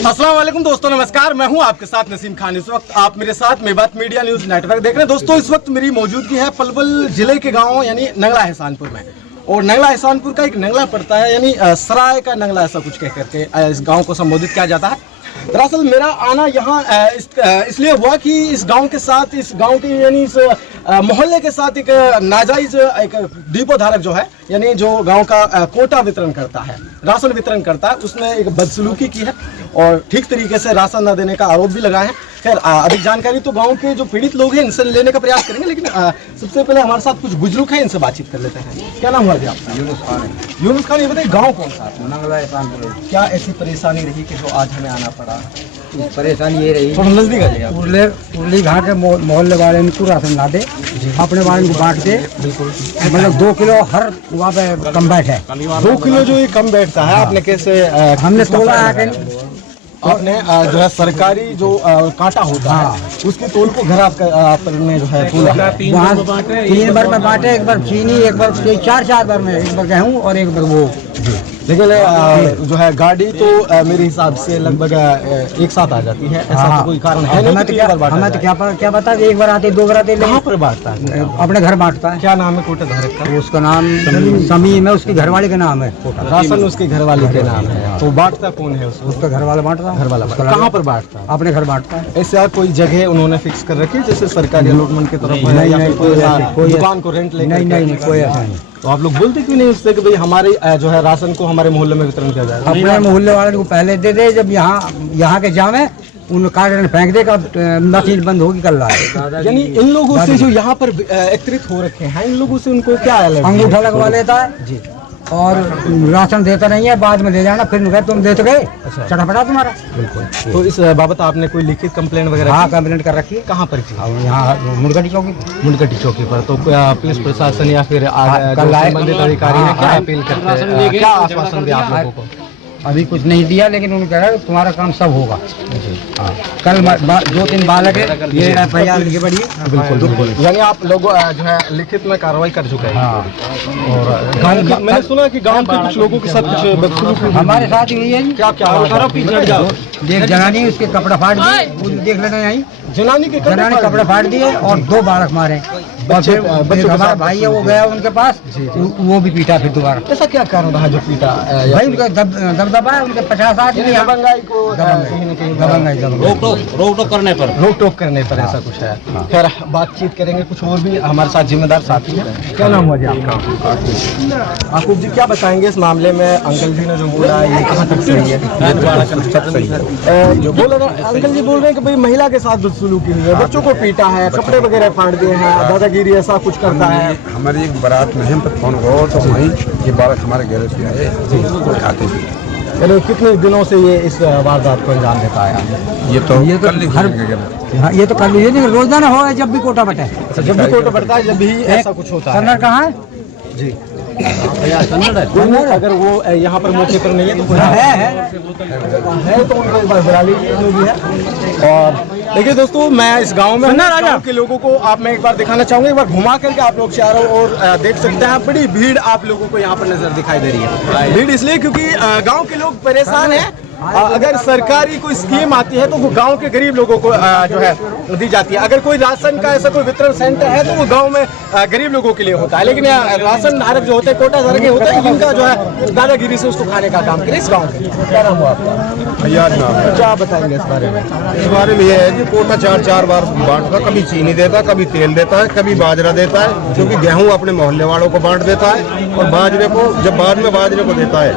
अस्सलाम वालेकुम दोस्तों, नमस्कार। मैं हूं आपके साथ नसीम खान। इस वक्त आप मेरे साथ मेवात मीडिया न्यूज नेटवर्क देख रहे हैं। दोस्तों, इस वक्त मेरी मौजूदगी है पलवल जिले के गांव यानी नंगला एहसानपुर में। और नंगला एहसानपुर का एक नंगला पड़ता है यानी सराय का नंगला, ऐसा कुछ कह करके इस गांव को संबोधित किया जाता है। दरअसल मेरा आना यहाँ इसलिए हुआ कि इस गांव के साथ, इस गांव के यानी इस मोहल्ले के साथ एक नाजायज एक डिपो धारक जो है यानी जो गांव का कोटा वितरण करता है, राशन वितरण करता है, उसने एक बदसलूकी की है और ठीक तरीके से राशन न देने का आरोप भी लगाए हैं। खैर अधिक जानकारी तो गांव के जो पीड़ित लोग हैं इनसे लेने का प्रयास करेंगे, लेकिन सबसे पहले हमारे साथ कुछ बुजुर्ग हैं, इनसे बातचीत कर लेते हैं। क्या नाम हुआ जी आपका? यूनुस खान है। यूनुस खान, ये बताइए गाँव कौन सा है? नंगला एहसानपुर। क्या ऐसी परेशानी रही कि जो आज हमें आना पड़ा? परेशानी ये रही, थोड़ा नजदीक आ जाइए। उर्ली घाट के मोहल्ले वाले इनको राशन ला दे, अपने वाले को बांट दे। बिल्कुल, मतलब 2 किलो हर वहाँ पे कम बैठ है। 2 किलो जो ये कम बैठता है, आपने कैसे हमने तोला है कि आपने जो है सरकारी जो कांटा होता है उसके तोल को घर आपने जो है तोला। वहाँ 3 बार में बांटे, एक बार चीनी, एक बार 4 बार में, एक बार गेहूँ और एक बार वो। लेकिन जो है गाड़ी तो मेरे हिसाब से लगभग एक साथ आ जाती है, ऐसा तो कोई कारण है नहीं? हमें तो क्या पता, एक बार आते 2 बार आते। कहाँ पर बांटता है? अपने घर बांटता है। क्या नाम है कोटा धारक का? उसका नाम समीम है, उसकी घरवाली का नाम है। राशन उसके घरवाले के नाम है। तो बांटता कौन है उसको? उसका घर वाला बांटता है। घर वाला कहाँ पर बांटता है? अपने घर बांटता है। ऐसे कोई जगह उन्होंने फिक्स कर रखी है जैसे सरकारी अलॉटमेंट की तरफ है या फिर कोई दुकान को रेंट लेकर? नहीं, कोई ऐसा नहीं। तो आप लोग बोलते क्यों नहीं उससे कि भाई हमारे जो है राशन को हमारे मोहल्ले में वितरण किया जाए? अपने मोहल्ले वाले को पहले दे दे, जब यहाँ के जामे उन कार्ड फेंक देगा, मशीन बंद होगी कल लाए। यानी इन लोगों से जो यहाँ पर एकत्रित हो रखे हैं, इन लोगों से उनको क्या अंगूठा लगवा लेता है जी, और राशन देता नहीं है, बाद में ले जाना, फिर तुम दे तो गए, चटापटा तुम्हारा। बिल्कुल। तो इस बाबत आपने कोई लिखित कंप्लेंट वगैरह? हाँ, कंप्लेंट कर रखी है। कहाँ पर की? यहाँ मुनगटी चौकी पर। तो पुलिस प्रशासन या फिर संबंधित अधिकारी ने क्या अपील करते हैं, क्या आश्वासन दिया आप लोगों को? अभी कुछ नहीं दिया, लेकिन उन्होंने कहा तुम्हारा काम सब होगा। कल 2-3 बालक है, ये FIR लिखी पड़ी है। बिल्कुल। यानी आप लोग जो है लिखित में कार्रवाई कर चुके हैं। और मैंने सुना कि गांव के कुछ लोगों के साथ कुछ बदसलूकी हमारे साथ ही है। क्या देख, जनानी उसके कपड़ा फाड़ दिए, देख लेना यहीं। जनानी कपड़े फाड़ दिए और 2 बालक मारे। और फिर हमारा भाई है वो गया उनके पास, वो भी पीटा फिर दोबारा। ऐसा क्या कारण रहा जो पीटा? भाई उनका दबदबा है, उनके 50 आदमी दबंगाई को रोक टोक करने पर ऐसा कुछ है। खैर बातचीत करेंगे, कुछ और भी हमारे साथ जिम्मेदार साथी हैं। क्या नाम हुआ जी आपका? आकूब जी, क्या बताएंगे इस मामले में? अंकल जी ने जो बोला है ये कहाँ तक सही है? जो बोला ना अंकल जी, बोल रहे हैं कि भाई महिला के साथ बदसलूकी हुई है, बच्चों को पीटा है, कपड़े वगैरह फाड़ दिए हैं, दादागिरी ऐसा कुछ करता है। हमारी एक बारात में हम पर फोन हुआ तो वहीं ये बालक हमारे घर से आए, आते थे। चलो, कितने दिनों से ये इस वारदात को अंजाम देता है? ये तो ये तो कर लीजिए, रोजाना हो जब भी कोटा बटे। जब भी कोटा बढ़ता है, जब भी ऐसा कुछ होता है। कन्नड़ कहाँ है जी? अगर वो यहाँ पर मौके पर नहीं है तो है तो उनको एक बार बुला लीजिए जो भी है। और देखिए दोस्तों, मैं इस गांव में गांव के लोगों को मैं एक बार दिखाना चाहूँगा। एक बार घुमा करके आप लोग चारों ओर देख सकते हैं, बड़ी भीड़ आप लोगों को यहाँ पर नजर दिखाई दे रही है। भीड़ इसलिए क्योंकि गाँव के लोग परेशान हैं। अगर सरकारी कोई स्कीम आती है तो वो गांव के गरीब लोगों को जो है दी जाती है। अगर कोई राशन का ऐसा कोई वितरण सेंटर है तो वो गांव में गरीब लोगों के लिए होता है। लेकिन राशन धारक जो होते हैं, कोटा धारक होते हैं, जिनका जो है दादागिरी से उसको खाने का काम करे इस गाँव के। क्या नाम हुआ आपका? याद ना। क्या बताएंगे इस बारे में? इस बारे में ये है कि कोटा 4 बार बांटता, कभी चीनी देता, कभी तेल देता है, कभी बाजरा देता है, क्योंकि गेहूँ अपने मोहल्ले वालों को बांट देता है और बाजरे को जब बाद में बाजरे को देता है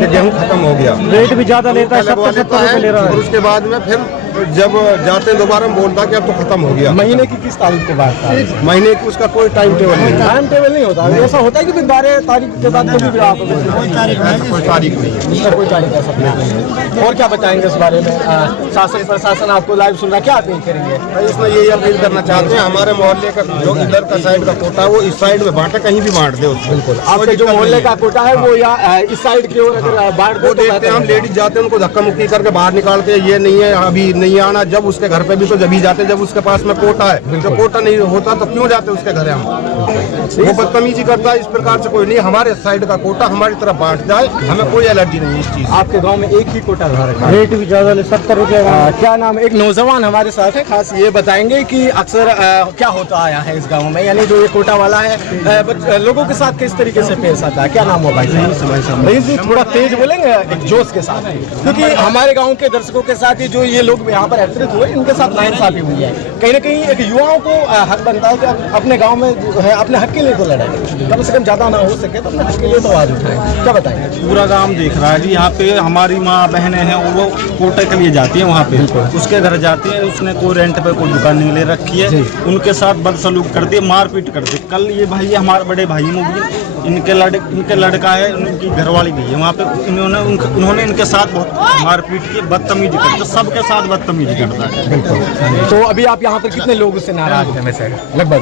कि गेहूँ खत्म हो गया, रेट भी ज्यादा लेता है, 70 रुपए ले रहा है। और उसके बाद में फिर जब जाते हैं दोबारा दोबारा कि अब तो खत्म हो गया। महीने की किस तारीख को बांटता है? महीने की उसका कोई टाइम टेबल नहीं। टाइम टेबल नहीं होता, ऐसा होता है कि 12 तारीख के बाद कभी भी आप कोई तारीख नहीं है, उसका कोई तारीख ऐसा नहीं है। और क्या बताएंगे इस बारे में? शासन प्रशासन आपको लाइव सुन रहा है, क्या अपील करेंगे? इसमें यही अपील करना चाहते हैं, हमारे मोहल्ले का जो इधर का साइड का कोटा है वो इस साइड में बांटे, कहीं भी बांट दे उसको। बिल्कुल, आपके जो मोहल्ले का कोटा है वो या इस साइड की ओर अगर बांट दो, देखते हैं हम लेडीज जाते हैं उनको धक्का मुक्की करके बाहर निकालते हैं, ये नहीं है अभी नहीं आना, जब उसके घर पे भी तो जब ही जाते जब उसके पास में कोटा है। जब कोटा नहीं होता तो क्यों जाते उसके घर हम? वो बदतमीजी करता है। इस प्रकार से कोई नहीं, हमारे साइड का कोटा हमारी तरफ बांट जाए, हमें कोई एलर्जी नहीं है इस चीज। आपके गांव में एक ही कोटा धारक है, रेट भी ज्यादा 70 रुपये। क्या नाम है? एक नौजवान हमारे साथ है, खास ये बताएंगे कि अक्सर क्या होता आया है इस गांव में, यानी जो ये कोटा वाला है लोगों के साथ किस तरीके से पेश आता है। क्या नाम हो भाई साहब? रईस जी थोड़ा तेज बोलेंगे एक जोश के साथ, क्योंकि हमारे गांव के दर्शकों के साथ ही जो ये लोग यहाँ पर एकत्रित हुए इनके साथ नाइंसाफी हुई है। कहीं ना कहीं एक युवाओं को हक बनता है कि अपने गाँव में जो है अपने हक के लिए तो लड़े, कम से कम ज्यादा ना हो सके तो अपने हक के लिए तो आवाज उठाए। क्या बताएंगे? पूरा गांव देख रहा है जी, यहाँ पे हमारी माँ बहनें हैं वो कोटे के लिए जाती हैं, वहाँ पे उसके घर जाती है, उसने कोई रेंट पे कोई दुकान नहीं ले रखी है, उनके साथ बदसलूक कर दिए, मारपीट कर दी। कल ये भाई हमारे बड़े भाई मुबीन, इनके लड़का है, उनकी घरवाली भी है वहाँ पे, उन्होंने इनके साथ बहुत मारपीट की, बदतमीजी करता है, सबके साथ बदतमीजी करता है। बिल्कुल। तो अभी आप यहाँ पर कितने लोग उससे नाराज हैं? वैसे लगभग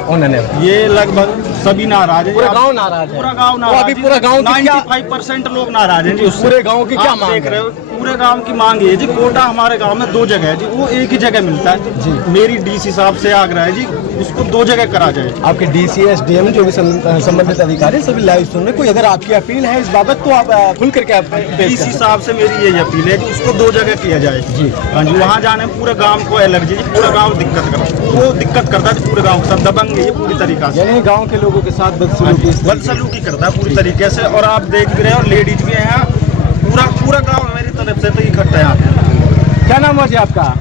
ये लगभग सभी नाराज है, पूरा गांव नाराज है। पूरा गांव नाराज। अभी पूरा गांव की 95% लोग नाराज हैं जी उससे। पूरे गांव की क्या आप मांग देख है? रहे हो, पूरे गांव की मांग है जी, कोटा हमारे गांव में 2 जगह है जी, वो एक ही जगह मिलता है जी। मेरी डीसी साहब से आग्रह है जी, उसको 2 जगह करा जाए। आपके डीसीएस डीएम जो भी संबंधित अधिकारी सभी लाइव सुन रहे, कोई अगर आपकी अपील है इस बाबत तो आप खुल करके डीसी साहब से मेरी यही अपील है कि उसको 2 जगह किया जाए जी। हाँ जी, वहाँ जाने पूरे गांव को एलर्जी जी, पूरा गांव दिक्कत करता है, पूरे गांव सब दबंग है ये पूरी तरीका से, यानी गांव के लोगों के साथ बदसलूकी करता है पूरी तरीके से। और आप देख भी रहे हो, लेडीज भी है यहाँ, पूरा गांव मेरी तरफ से तो इकट्ठा है यहाँ। क्या नाम है जी आपका?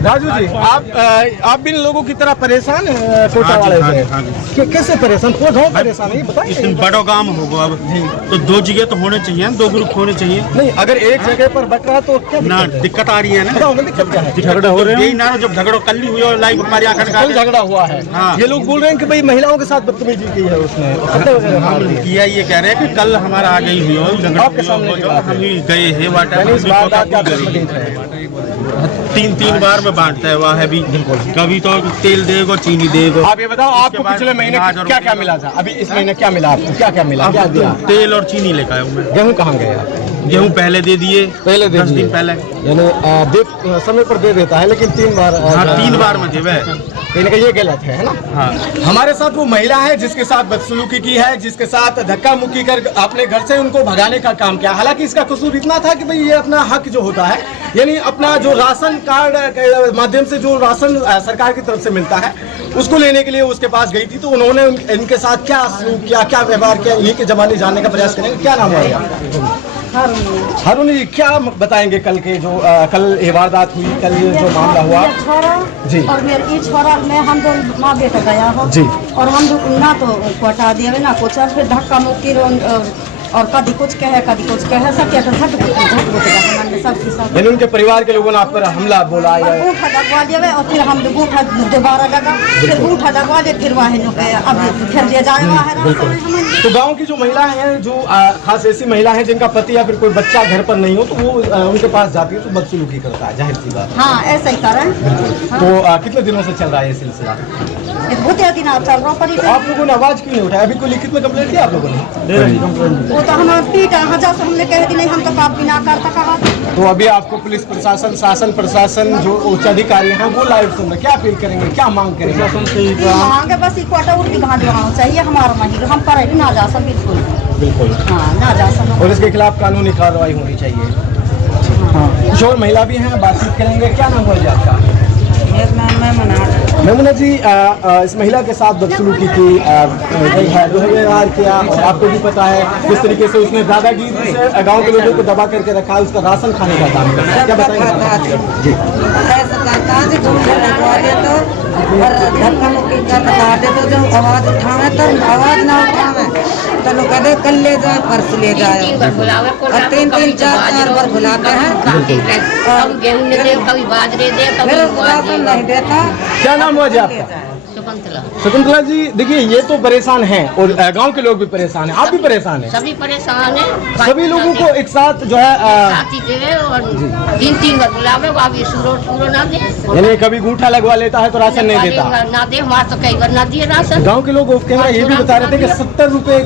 राजू जी, आप भी इन लोगों की तरह परेशान हैं कोटा वाले से? कैसे परेशान? पूरा गाँव परेशान है, ये बताइए। बड़ा काम होगा अब तो 2 जगह तो होने चाहिए, 2 ग्रुप होने चाहिए। नहीं, अगर एक जगह पर बट रहा तो क्या ना दिक्कत आ रही है ना, दिक्कत क्या है? झगड़े हो रहे हैं, यही ना जब झगड़ो कल हुई और लाइव हमारी आंखें कल झगड़ा हुआ है। हाँ। ये लोग बोल रहे हैं कि भाई महिलाओं के साथ बदतमीजी की है उसने, किया। ये कह रहे हैं कि कल हमारा आ गई हुई हो, आपके सामने हम गए हैं वाटर 3 बार में बांटता है वहाँ है भी, कभी तो तेल देगा, चीनी देगा। आप ये बताओ, आपको पिछले महीने क्या क्या मिला था? अभी इस महीने क्या मिला आपको? क्या क्या मिला? क्या दिया? तेल और चीनी लेकर आया हूँ मैं। गेहूँ कहाँ गए आप? गेहूँ पहले दे दिए, 10 दिन पहले, यानी समय पर दे देता है, लेकिन 3 बार 3 बार में दे वह कहीं ना कहीं ये गलत है ना? हाँ। हमारे साथ वो महिला है जिसके साथ बदसलूकी की है, जिसके साथ धक्का मुक्की कर अपने घर से उनको भगाने का काम किया। हालांकि इसका कसूर इतना था कि भाई ये अपना हक जो होता है, यानी अपना जो राशन कार्ड के माध्यम से जो राशन सरकार की तरफ से मिलता है उसको लेने के लिए उसके पास गई थी, तो उन्होंने इनके साथ क्या सलूक किया, क्या व्यवहार किया, ये के जमाने जानने का प्रयास करेंगे। क्या नाम है? हारून जी, क्या बताएंगे कल के जो कल ये वारदात हुई, कल ये जो मामला हुआ जी? और मेरे छोरा में हम दो माँ बेटा गया हो जी, और हम ना तो हटा दिए ना कुछ, फिर धक्का मुक्की और कभी कुछ कहे सब क्या यानी उनके परिवार के लोगों ने आप पर हमला बोला है, अंगूठा दबवा दिए और फिर हम अंगूठा दोबारा लगा, फिर अंगूठा दबवा दिए, फिर वहाँ अब फिर ले जाए। तो गांव की जो महिलाएं हैं, जो खास ऐसी महिला हैं जिनका पति या फिर कोई बच्चा घर पर नहीं हो, तो वो उनके पास जाती है तो बदसलूकी करता है, जाहिर सी बात। हाँ, ऐसा ही कारण। तो कितने दिनों से चल रहा है ये सिलसिला? बहुत दिन आप चल रहा पर आप लोगों ने आवाज क्यों नहीं उठाया? अभी कोई लिखित में कंप्लेंट किया आप लोगों ने? वो तो हम पीटा हजार से हमने कह दी नहीं, हम तो काम भी ना करता कहा। तो अभी आपको पुलिस प्रशासन, शासन प्रशासन जो उच्च अधिकारी हैं वो लाइव सुन रहे, क्या अपील करेंगे, क्या मांग करेंगे? मांगे बस कोटा उर्दी कहाँ दिखाना चाहिए हमारा महिला, हम पर ना जा सकते बिल्कुल। हाँ, ना जा सकते और इसके खिलाफ कानूनी कार्रवाई होनी चाहिए। जो महिला भी हैं, बातचीत करेंगे। क्या नाम है आपका? मेमुना जी, इस महिला के साथ बदसलूकी की व्यवहार किया, और आपको भी पता है किस तरीके से उसने दादागिरी से गांव के लोगों को दबा करके रखा है, उसका राशन खाने का काम करता है। क्या बताएंगे जी? धक्का मुक्की का बता दे तो जब आवाज उठावे तो आवाज ना उठावे तो लोग कहते कल ले जाए, परस ले जाए, और 3-3 4-4 बार बुलाते हैं। कभी गेहूँ दे, कभी बाजरे दे, कभी राशन नहीं देता। क्या नाम हुआ जी आपका? शकुंतला जी, देखिए ये तो परेशान हैं और गांव के लोग भी परेशान हैं, आप भी परेशान हैं। सभी परेशान है। सभी लोगों को एक साथ जो है साथी देवे और 3-3 बार बुलावे, वो अभी शुरू ना दे, यानी कभी गूठा लगवा लेता है तो राशन नहीं देता। ना दे, हमारे तो कई बार ना दिए राशन। गांव के लोग ऑफ कैमरा ये भी बता रहे थे कि 70 रुपए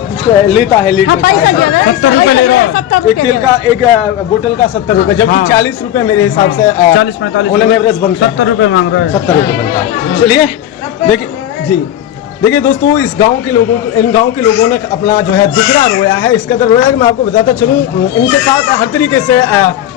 लेता है लीटर। 70 रुपए ले रहा है एक तेल का, एक बोतल का 70 रुपए, जबकि 40 रुपए मेरे हिसाब से 40-45 एवरेज बनता है। 70 रुपए मांग रहा है। 70 रुपए बनता है। चलिए देखिए जी, देखिए दोस्तों, इस गांव के लोगों को, इन गांव के लोगों ने अपना जो है दुखड़ा रोया है, इस कदर रोया है कि मैं आपको बताता चलूं, इनके साथ हर तरीके से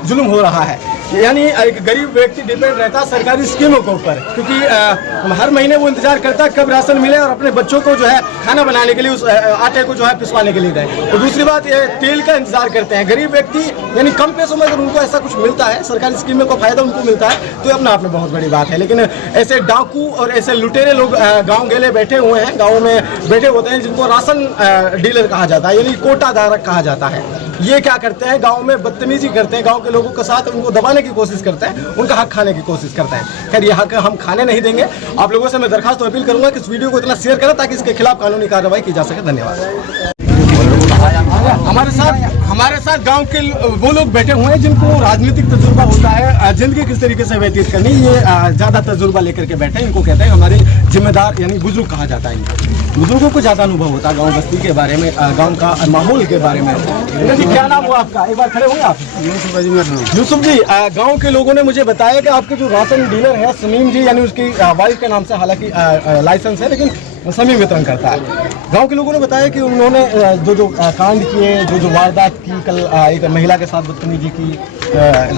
जुल्म हो रहा है। यानी एक गरीब व्यक्ति डिपेंड रहता है सरकारी स्कीमों के ऊपर, क्योंकि हर महीने वो इंतजार करता है कब राशन मिले और अपने बच्चों को जो है खाना बनाने के लिए उस आटे को जो है पिसवाने के लिए दें। और दूसरी बात, ये तेल का इंतजार करते हैं गरीब व्यक्ति, यानी कम पैसों में अगर उनको ऐसा कुछ मिलता है, सरकारी स्कीमों का फायदा उनको मिलता है, तो ये अपने आप में बहुत बड़ी बात है। लेकिन ऐसे डाकू और ऐसे लुटेरे लोग गाँव गेले बैठे हुए हैं, गाँव में बैठे होते हैं, जिनको राशन डीलर कहा जाता है, यानी कोटा धारक कहा जाता है। ये क्या करते हैं, गांव में बदतमीजी करते हैं, गांव के लोगों के साथ उनको दबाने की कोशिश करते हैं, उनका हक खाने की कोशिश करते हैं। खैर, ये हक हम खाने नहीं देंगे। आप लोगों से मैं दरखास्त अपील करूंगा कि इस वीडियो को इतना शेयर करें ताकि इसके खिलाफ कानूनी कार्रवाई की जा सके। धन्यवाद। हमारे साथ गांव के वो लोग बैठे हुए हैं जिनको राजनीतिक तजुर्बा होता है, जिंदगी किस तरीके से व्यतीत करनी, ये ज्यादा तजुर्बा लेकर के बैठे हैं। इनको कहते हैं हमारे जिम्मेदार, यानी बुजुर्ग कहा जाता है इनको। बुजुर्गों को ज्यादा अनुभव होता है गांव बस्ती के बारे में, गांव का माहौल के बारे में। जी, क्या नाम हुआ आपका? एक बार खड़े होंगे आप। यूसुफ जी, गांव के लोगों ने मुझे बताया कि आपके जो राशन डीलर है समीम जी, यानी उसकी वाइफ के नाम से हालांकि लाइसेंस है, लेकिन समीम वितरण करता है। गांव के लोगों ने बताया कि उन्होंने जो कांड किए, जो वारदात की, कल एक महिला के साथ बदतमीजी की,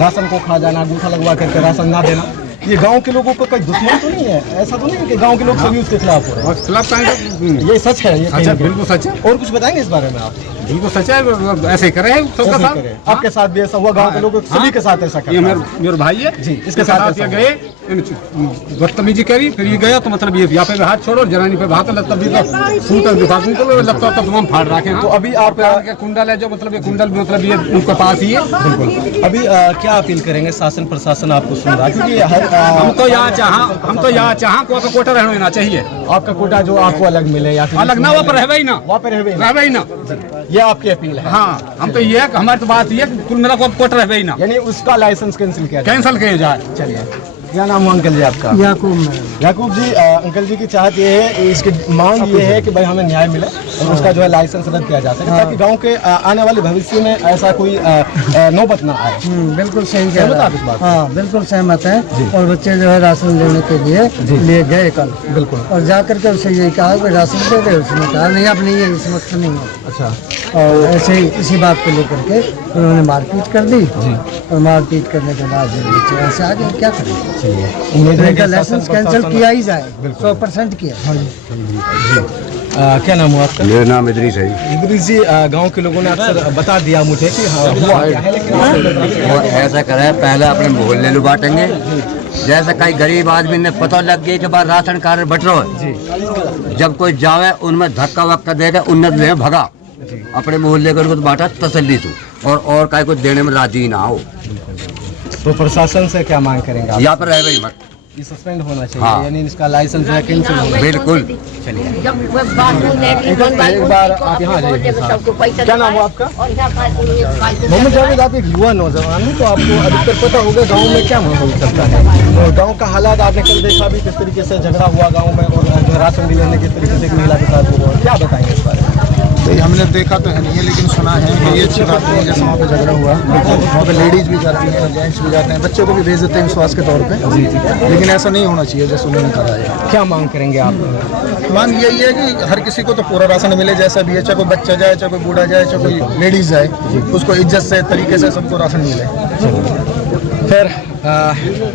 राशन को खा जाना, गूठा लगवा करके राशन ना देना, ये गांव के लोगों को कोई दुश्मन तो नहीं है? ऐसा तो नहीं है कि गांव के लोग सभी उसके खिलाफ हो रहे हैं? खिलाफ ये सच है? ये अच्छा, बिल्कुल सच है। और कुछ बताएंगे इस बारे में आप? बिल्कुल सच है, ऐसे ही करे हैं सबका साथ। आपके साथ भी ऐसा हुआ? गांव के लोग सभी के साथ ऐसा करे? मेरे भाई है जी, इसके साथ गए, बदतमीजी करी, फिर ये गया तो मतलब ये यहाँ पे हाथ छोड़ो, जनानी पे हाथ लगता भी लगता तब हम फाड़ रखे। तो अभी आप कुंडल है जो, मतलब ये कुंडल मतलब ये उनके पास ही है। बिल्कुल। अभी क्या अपील करेंगे? शासन प्रशासन आपको सुन रहा है, क्योंकि हम तो यहाँ चाह कोटा रहना चाहिए। आपका कोटा जो आपको अलग मिले या अलग ना, वहाँ पर रहे ही ना, वहाँ पे रहे ही ना, ये आपकी अपील है? हाँ, हम तो ये हमारी तो बात ये कुल मेरा कोटा रहे ही ना, यानी उसका लाइसेंस कैंसिल किया जाए। चलिए, क्या नाम है अंकल जी आपका? याकूब जी, अंकल जी की चाहत ये है, इसकी मांग ये है कि भाई हमें न्याय मिले और उसका जो है लाइसेंस रद्द किया जा सके, ताकि गांव के आने वाले भविष्य में ऐसा कोई नौबत ना आए। बिल्कुल सही कह रहे हैं आप। हाँ, बिल्कुल सहमत है। और बच्चे जो है राशन लेने के लिए गए कल। बिल्कुल। और जाकर के उससे यही कहा कि राशन दे गए, उसने कहा नहीं, अब नहीं है, इस वक्त नहीं है। अच्छा। और ऐसे ही इसी बात को लेकर के उन्होंने मारपीट कर दी, और मारपीट करने के बाद ऐसे आगे क्या करें? उनका लाइसेंस कैंसिल किया ही जाए, 100% किया। क्या नाम हुआ आपका? मेरा नाम इदरीस है। इदरीस जी, गांव के लोगों ने अक्सर बता दिया मुझे कि हाँ हुआ क्या है, लेकिन और ऐसा करे, पहले अपने मोहल्ले में बांटेंगे। जैसे कई गरीब आदमी ने पता लग गया कि बार राशन कार्ड बट रहा है, जब कोई जावे उनमें धक्का वक्का देगा, उन्नत ले भगा, अपने मोहल्ले को बांटा तसल्ली से, और कहीं कुछ देने में राजी ना हो। तो प्रशासन से क्या मांग करेंगे आप? यहाँ पर रह गई मत, ये सस्पेंड होना चाहिए। हाँ। यानी इसका लाइसेंस है कैंसिल होना। बिल्कुल। चलिए, एक बार आप यहाँ जाइए। क्या नाम है आपका? मोहम्मद जावेद, आप एक युवा नौजवान हैं, तो आपको अधिकतर पता होगा गांव में क्या माहौल चलता है, और गांव का हालात आपने कल देखा भी, किस तरीके से झगड़ा हुआ गांव में, और राशन डीलर ने किस तरीके से एक महिला के साथ हुआ। क्या बताएंगे इस बारे में? हमने देखा तो है नहीं है, लेकिन सुना है कि ये अच्छी बात नहीं है। जैसे वहाँ पे झगड़ा हुआ, वहाँ पे लेडीज़ भी जाती हैं, जेंट्स भी जाते हैं, बच्चों को भी भेज देते हैं विश्वास के तौर पे। लेकिन ऐसा नहीं होना चाहिए जैसे उन्होंने कहा है। क्या मांग करेंगे आप? मांग यही है कि हर किसी को तो पूरा राशन मिले, जैसा भी है, चाहे कोई बच्चा जाए, चाहे कोई बूढ़ा जाए, चाहे कोई लेडीज़ जाए, उसको इज्जत से तरीके से सबको राशन मिले। फिर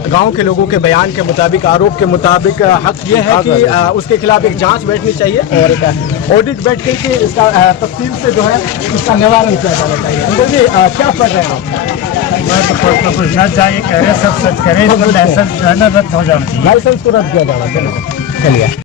गांव के लोगों के बयान के मुताबिक, आरोप के मुताबिक, हक ये है कि उसके खिलाफ एक जांच बैठनी चाहिए और एक ऑडिट बैठ करके इसका तफसील से जो है इसका निवारण किया जाना चाहिए। अंकल जी, क्या पढ़ रहे हैं आप? मैं तो पूछना चाहिए, कह रहे सब सच करें तो लाइसेंस रद्द हो जाना चाहिए। लाइसेंस को रद्द किया जाना चाहिए। चलिए।